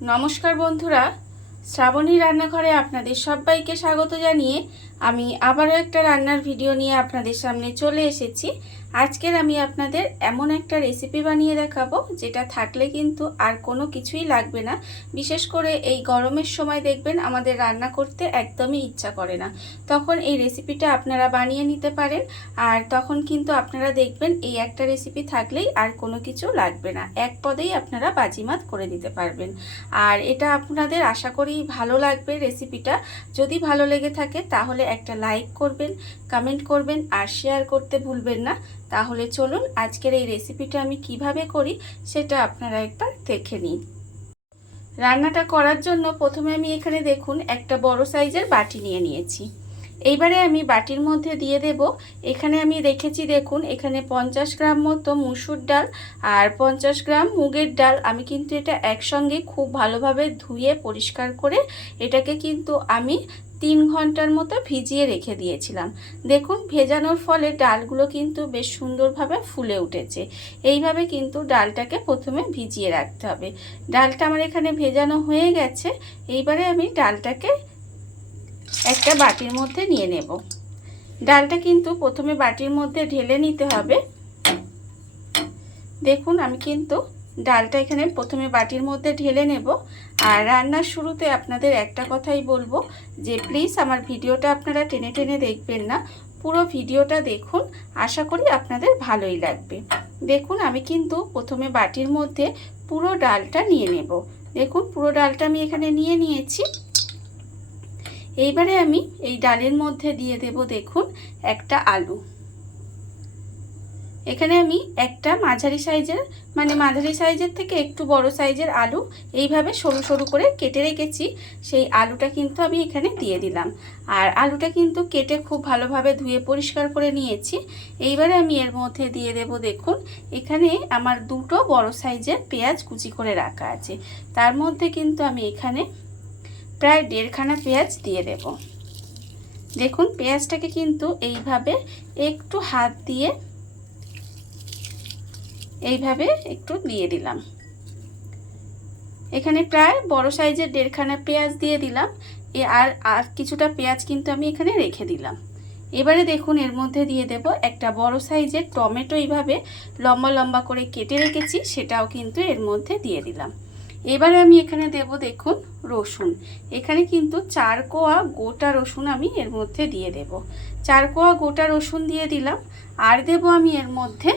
নমস্কার বন্ধুরা, শ্রাবণী রান্নাঘরে আপনাদের সবাইকে স্বাগত জানিয়ে আমি আবারও একটা রান্নার ভিডিও নিয়ে আপনাদের সামনে চলে এসেছি। আজকের আমি আপনাদের এমন একটা রেসিপি বানিয়ে দেখাবো যেটা থাকলে কিন্তু আর কোনো কিছুই লাগবে না। বিশেষ করে এই গরমের সময় দেখবেন আমাদের রান্না করতে একদমই ইচ্ছা করে না, তখন এই রেসিপিটা আপনারা বানিয়ে নিতে পারেন। আর তখন কিন্তু আপনারা দেখবেন এই একটা রেসিপি থাকলেই আর কোনো কিছু লাগবে না, এক পদেই আপনারা বাজিমাত করে দিতে পারবেন। আর এটা আপনাদের আশা করি ভালো লাগবে রেসিপিটা। যদি ভালো লেগে থাকে তাহলে একটা লাইক করবেন, কমেন্ট করবেন আর শেয়ার করতে ভুলবেন না। তাহলে চলুন আজকের এই রেসিপিটা আমি কিভাবে করি সেটা আপনারা একবার দেখে নিন। রান্নাটা করার জন্য প্রথমে আমি এখানে দেখুন একটা বড় সাইজের বাটি নিয়ে নিয়েছি। এইবারে আমি বাটির মধ্যে দিয়ে দেব, এখানে আমি রেখেছি দেখুন, এখানে 50 গ্রাম মতো মুসুর ডাল আর 50 গ্রাম মুগের ডাল। আমি কিন্তু এটা একসঙ্গে খুব ভালোভাবে ধুয়ে পরিষ্কার করে এটাকে কিন্তু আমি 3 ঘন্টার মতো ভিজিয়ে রেখে দিয়েছিলাম। দেখুন ভেজানোর ফলে ডালগুলো কিন্তু বেশ সুন্দরভাবে ফুলে উঠেছে। এইভাবে কিন্তু ডালটাকে প্রথমে ভিজিয়ে রাখতে হবে। ডালটা আমার এখানে ভেজানো হয়ে গেছে। এইবারে আমি ডালটাকে একটা বাটির মধ্যে নিয়ে নেব। ডালটা কিন্তু প্রথমে বাটির মধ্যে ঢেলে নিতে হবে। দেখুন আমি কিন্তু ডালটা এখানে প্রথমে বাটির মধ্যে ঢেলে নেব। আর রান্নার শুরুতে আপনাদের একটা কথাই বলবো যে প্লিজ আমার ভিডিওটা আপনারা টেনে টেনে দেখবেন না, পুরো ভিডিওটা দেখুন, আশা করি আপনাদের ভালোই লাগবে। দেখুন আমি কিন্তু প্রথমে বাটির মধ্যে পুরো ডালটা নিয়ে নেব। দেখুন পুরো ডালটা আমি এখানে নিয়ে নিয়েছি। এইবারে আমি এই ডালের মধ্যে দিয়ে দেব দেখুন একটা আলু। এখানে আমি একটা মাঝারি সাইজের থেকে একটু বড় সাইজের আলু এইভাবে সরু সরু করে কেটে রেখেছি, সেই আলুটা কিন্তু আমি এখানে দিয়ে দিলাম। আর আলুটা কিন্তু কেটে খুব ভালোভাবে ধুয়ে পরিষ্কার করে নিয়েছি। এইবারে আমি এর মধ্যে দিয়ে দেব দেখুন, এখানে আমার দুটো বড় সাইজের পেঁয়াজ কুচি করে রাখা আছে। তার মধ্যে কিন্তু আমি এখানে প্রায় 1.5 খানা পেঁয়াজ দিয়ে দেব। দেখুন পেঁয়াজটাকে কিন্তু এইভাবে একটু হাত দিয়ে এইভাবে একটু দিয়ে দিলাম। এখানে প্রায় বড় সাইজের 1.5 খানা পেঁয়াজ দিয়ে দিলাম। আর কিছুটা পেঁয়াজ কিন্তু আমি এখানে রেখে দিলাম। এবারে দেখুন এর মধ্যে দিয়ে দেব একটা বড় সাইজের টমেটো, এইভাবে লম্বা লম্বা করে কেটে রেখেছি, সেটাও কিন্তু এর মধ্যে দিয়ে দিলাম। এবারে আমি এখানে দেব দেখুন রসুন। এখানে কিন্তু 4 কোয়া গোটা রসুন আমি এর মধ্যে দিয়ে দেব। 4 কোয়া গোটা রসুন দিয়ে দিলাম। আর দেব আমি এর মধ্যে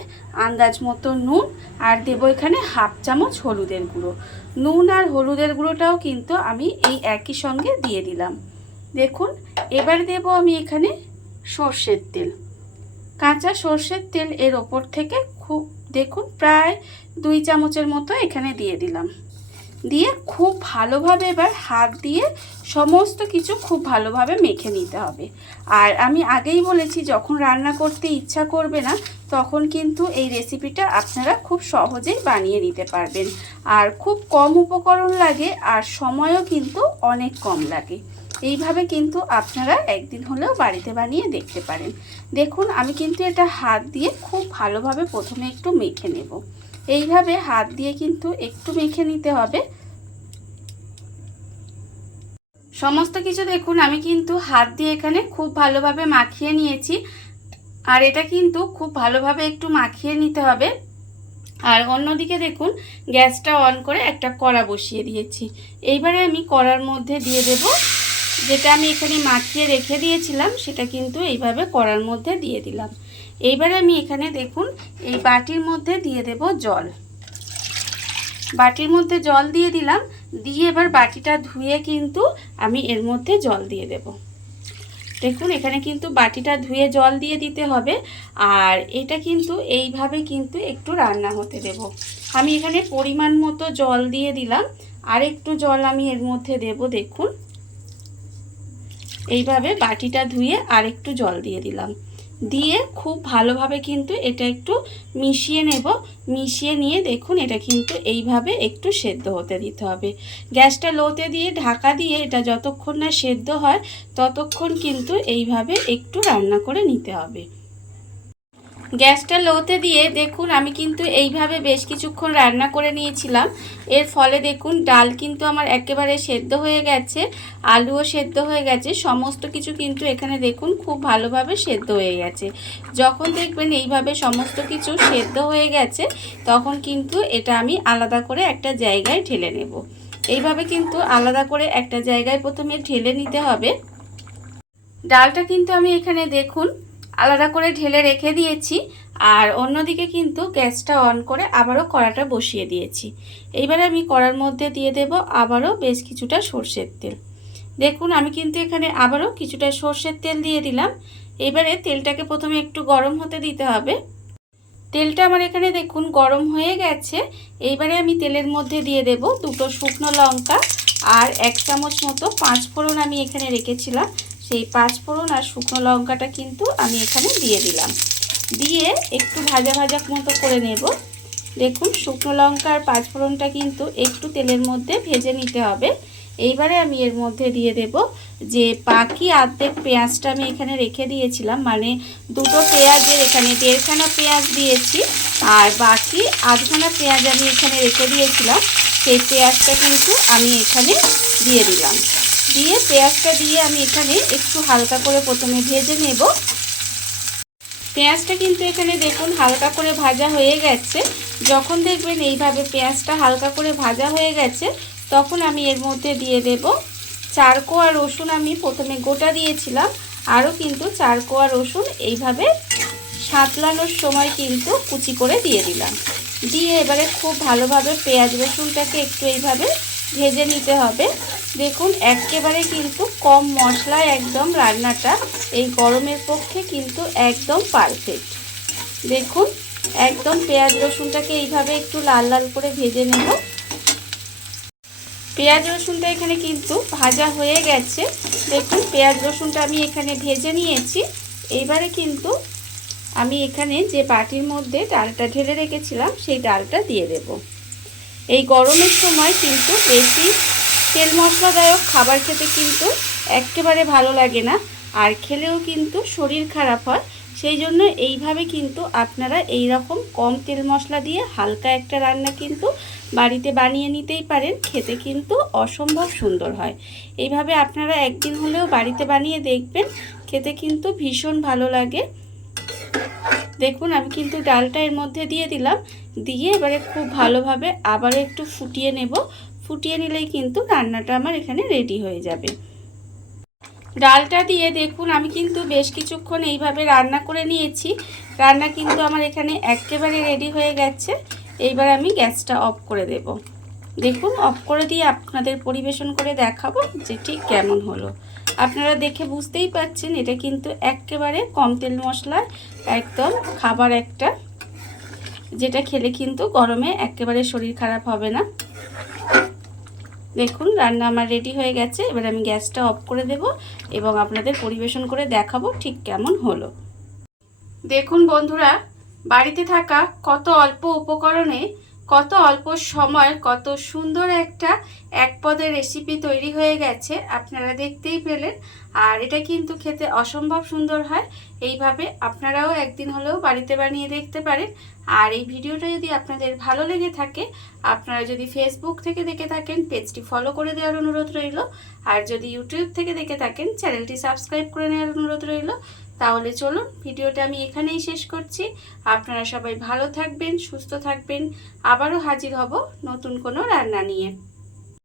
আন্দাজ মতো নুন, আর দেব এখানে 1/2 চামচ হলুদের গুঁড়ো। নুন আর হলুদের গুঁড়োটাও কিন্তু আমি এই একই সঙ্গে দিয়ে দিলাম। দেখুন এবার দেব আমি এখানে সর্ষের তেল, কাঁচা সর্ষের তেল এর ওপর থেকে খুব দেখুন প্রায় 2 চামচের মতো এখানে দিয়ে দিলাম। দিয়ে খুব ভালোভাবে এবার হাত দিয়ে সমস্ত কিছু খুব ভালোভাবে মেখে নিতে হবে। আর আমি আগেই বলেছি যখন রান্না করতে ইচ্ছা করবে না তখন কিন্তু এই রেসিপিটা আপনারা খুব সহজেই বানিয়ে নিতে পারবেন। আর খুব কম উপকরণ লাগে আর সময়ও কিন্তু অনেক কম লাগে। এইভাবে কিন্তু আপনারা একদিন হলেও বাড়িতে বানিয়ে দেখতে পারেন। দেখুন আমি কিন্তু এটা হাত দিয়ে খুব ভালোভাবে প্রথমে একটু মেখে নেব। এইভাবে হাত দিয়ে কিন্তু একটু মেখে নিতে হবে সমস্ত কিছু। দেখুন আমি কিন্তু হাত দিয়ে এখানে খুব ভালোভাবে মাখিয়ে নিয়েছি। আর এটা কিন্তু খুব ভালোভাবে একটু মাখিয়ে নিতে হবে। আর অন্যদিকে দেখুন গ্যাসটা অন করে একটা কড়া বসিয়ে দিয়েছি। এইবারে আমি কড়ার মধ্যে দিয়ে দেব যেটা আমি এখানে মাখিয়ে রেখে দিয়েছিলাম, সেটা কিন্তু এইভাবে কড়ার মধ্যে দিয়ে দিলাম। এইবারে আমি এখানে দেখুন এই বাটির মধ্যে দিয়ে দেব জল। বাটির মধ্যে জল দিয়ে দিলাম। দিয়ে এবার বাটিটা ধুয়ে কিন্তু আমি এর মধ্যে জল দিয়ে দেব। দেখুন এখানে কিন্তু বাটিটা ধুয়ে জল দিয়ে দিতে হবে। আর এটা কিন্তু এইভাবে কিন্তু একটু রান্না হতে দেব। আমি এখানে পরিমাণ মতো জল দিয়ে দিলাম। আর একটু জল আমি এর মধ্যে দেব। দেখুন এইভাবে বাটিটা ধুয়ে আর একটু জল দিয়ে দিলাম। দিয়ে খুব ভালোভাবে কিন্তু এটা একটু মিশিয়ে নেব। মিশিয়ে নিয়ে দেখুন এটা কিন্তু এইভাবে একটু সেদ্ধ হতে দিতে হবে। গ্যাসটা লোতে দিয়ে ঢাকা দিয়ে এটা যতক্ষণ না সেদ্ধ হয় ততক্ষণ কিন্তু এইভাবে একটু রান্না করে নিতে হবে। গ্যাসটা লোতে দিয়ে দেখুন আমি কিন্তু এইভাবে বেশ কিছুক্ষণ রান্না করে নিয়েছিলাম। এর ফলে দেখুন ডাল কিন্তু আমার একেবারে সেদ্ধ হয়ে গেছে, আলুও সেদ্ধ হয়ে গেছে, সমস্ত কিছু কিন্তু এখানে দেখুন খুব ভালোভাবে সেদ্ধ হয়ে গেছে। যখন দেখবেন এইভাবে সমস্ত কিছু সেদ্ধ হয়ে গেছে তখন কিন্তু এটা আমি আলাদা করে একটা জায়গায় ঢেলে নেব। এইভাবে কিন্তু আলাদা করে একটা জায়গায় প্রথমে ঢেলে নিতে হবে। ডালটা কিন্তু আমি এখানে দেখুন আলাদা করে ঢেলে রেখে দিয়েছি, আর অন্যদিকে কিন্তু গ্যাসটা অন করে আবারও কড়াটা বসিয়ে দিয়েছি। এইবারে আমি কড়ার মধ্যে দিয়ে দেব আবারও বেশ কিছুটা সর্ষের তেল। দেখুন আমি কিন্তু এখানে আবারও কিছুটা সর্ষের তেল দিয়ে দিলাম। এবারে তেলটাকে প্রথমে একটু গরম হতে দিতে হবে। তেলটা আমার এখানে দেখুন গরম হয়ে গেছে। এইবারে আমি তেলের মধ্যে দিয়ে দেব দুটো শুকনো লঙ্কা আর 1 চামচ মতো 5 ফোড়ন আমি এখানে রেখেছিলাম। সেই 5 ফোড়ন আর শুকনো লঙ্কাটা কিন্তু আমি এখানে দিয়ে দিলাম। দিয়ে একটু ভাজা ভাজা মতো করে নেব। দেখুন শুকনো লঙ্কা আর 5 ফোড়নটা কিন্তু একটু তেলের মধ্যে ভেজে নিতে হবে। এইবারে আমি এর মধ্যে দিয়ে দেব যে বাকি অর্ধেক পেঁয়াজটা আমি এখানে রেখে দিয়েছিলাম, মানে দুটো পেঁয়াজের এখানে 1.5 খানা পেঁয়াজ দিয়েছি, আর বাকি আধখানা পেঁয়াজ আমি এখানে রেখে দিয়েছিলাম। সেই পেঁয়াজটা কিন্তু আমি এখানে দিয়ে দিলাম। দিয়ে পেঁয়াজটা দিয়ে আমি এখানে একটু হালকা করে প্রথমে ভেজে নেব। পেঁয়াজটা কিন্তু এখানে দেখুন হালকা করে ভাজা হয়ে গেছে। যখন দেখবেন এইভাবে পেঁয়াজটা হালকা করে ভাজা হয়ে গেছে তখন আমি এর মধ্যে দিয়ে দেব 4 কোয়া রসুন। আমি প্রথমে গোটা দিয়েছিলাম, আরও কিন্তু 4 কোয়া রসুন এইভাবে সাঁতলানোর সময় কিন্তু কুচি করে দিয়ে দিলাম। দিয়ে এবারে খুব ভালোভাবে পেঁয়াজ রসুনটাকে একটু এইভাবে ভেজে নিতে হবে। দেখুন একেবারে কিন্তু কম মশলায় একদম রান্নাটা এই গরমের পক্ষে কিন্তু একদম পারফেক্ট। দেখুন একদম পেঁয়াজ রসুনটাকে এইভাবে একটু লাল লাল করে ভেজে নেব। পেঁয়াজ রসুনটা এখানে কিন্তু ভাজা হয়ে গেছে। দেখুন পেঁয়াজ রসুনটা আমি এখানে ভেজে নিয়েছি। এইবারে কিন্তু আমি এখানে যে বাটির মধ্যে ডালটা ঢেলে রেখেছিলাম সেই ডালটা দিয়ে দেব। এই গরমের সময় কিন্তু বেশি তেল মশলাদায়ক খাবার খেতে কিন্তু একেবারে ভালো লাগে না, আর খেলেও কিন্তু শরীর খারাপ হয়। সেই জন্য এইভাবে কিন্তু আপনারা এই রকম কম তেল মশলা দিয়ে হালকা একটা রান্না কিন্তু বাড়িতে বানিয়ে নিতেই পারেন। খেতে কিন্তু অসম্ভব সুন্দর হয়। এইভাবে আপনারা একদিন হলেও বাড়িতে বানিয়ে দেখবেন, খেতে কিন্তু ভীষণ ভালো লাগে। দেখুন আমি কিন্তু ডালটা এর মধ্যে দিয়ে দিলাম। দিয়ে এবারে খুব ভালোভাবে আবার একটু ফুটিয়ে নেব। ফুটিয়ে নিলেই কিন্তু রান্নাটা আমার এখানে রেডি হয়ে যাবে। ডালটা দিয়ে দেখুন আমি কিন্তু বেশ কিছুক্ষণ এইভাবে রান্না করে নিয়েছি। রান্না কিন্তু আমার এখানে একেবারে রেডি হয়ে গেছে। এইবার আমি গ্যাসটা অফ করে দেব। দেখুন অফ করে দিয়ে আপনাদের পরিবেশন করে দেখাবো যে ঠিক কেমন হলো। আপনারা দেখে বুঝতেই পারছেন এটা কিন্তু একেবারে কম তেল মশলায় একদম খাবার একটা, যেটা খেলে কিন্তু গরমে একেবারে শরীর খারাপ হবে না। দেখুন রান্না আমার রেডি হয়ে গেছে। এবার আমি গ্যাসটা অফ করে দেব এবং আপনাদের পরিবেশন করে দেখাবো ঠিক কেমন হলো। দেখুন বন্ধুরা, বাড়িতে থাকা কত অল্প উপকরণে কত অল্প সময় কত সুন্দর একটা এক পদের রেসিপি তৈরি হয়ে গেছে, আপনারা দেখতেই পেলেন। আর এটা কিন্তু খেতে অসম্ভব সুন্দর হয়। এইভাবে আপনারাও একদিন হলেও বাড়িতে বানিয়ে দেখতে পারেন। আর এই ভিডিওটা যদি আপনাদের ভালো লেগে থাকে, আপনারা যদি ফেসবুক থেকে দেখে থাকেন পেজটি ফলো করে দেওয়ার অনুরোধ রইল। আর যদি ইউটিউব থেকে দেখে থাকেন চ্যানেলটি সাবস্ক্রাইব করে নেওয়ার অনুরোধ রইল। তাহলে চলুন ভিডিওটা আমি এখানেই শেষ করছি। আপনারা সবাই ভালো থাকবেন, সুস্থ থাকবেন। আবারও হাজির হব নতুন কোনো রান্না নিয়ে।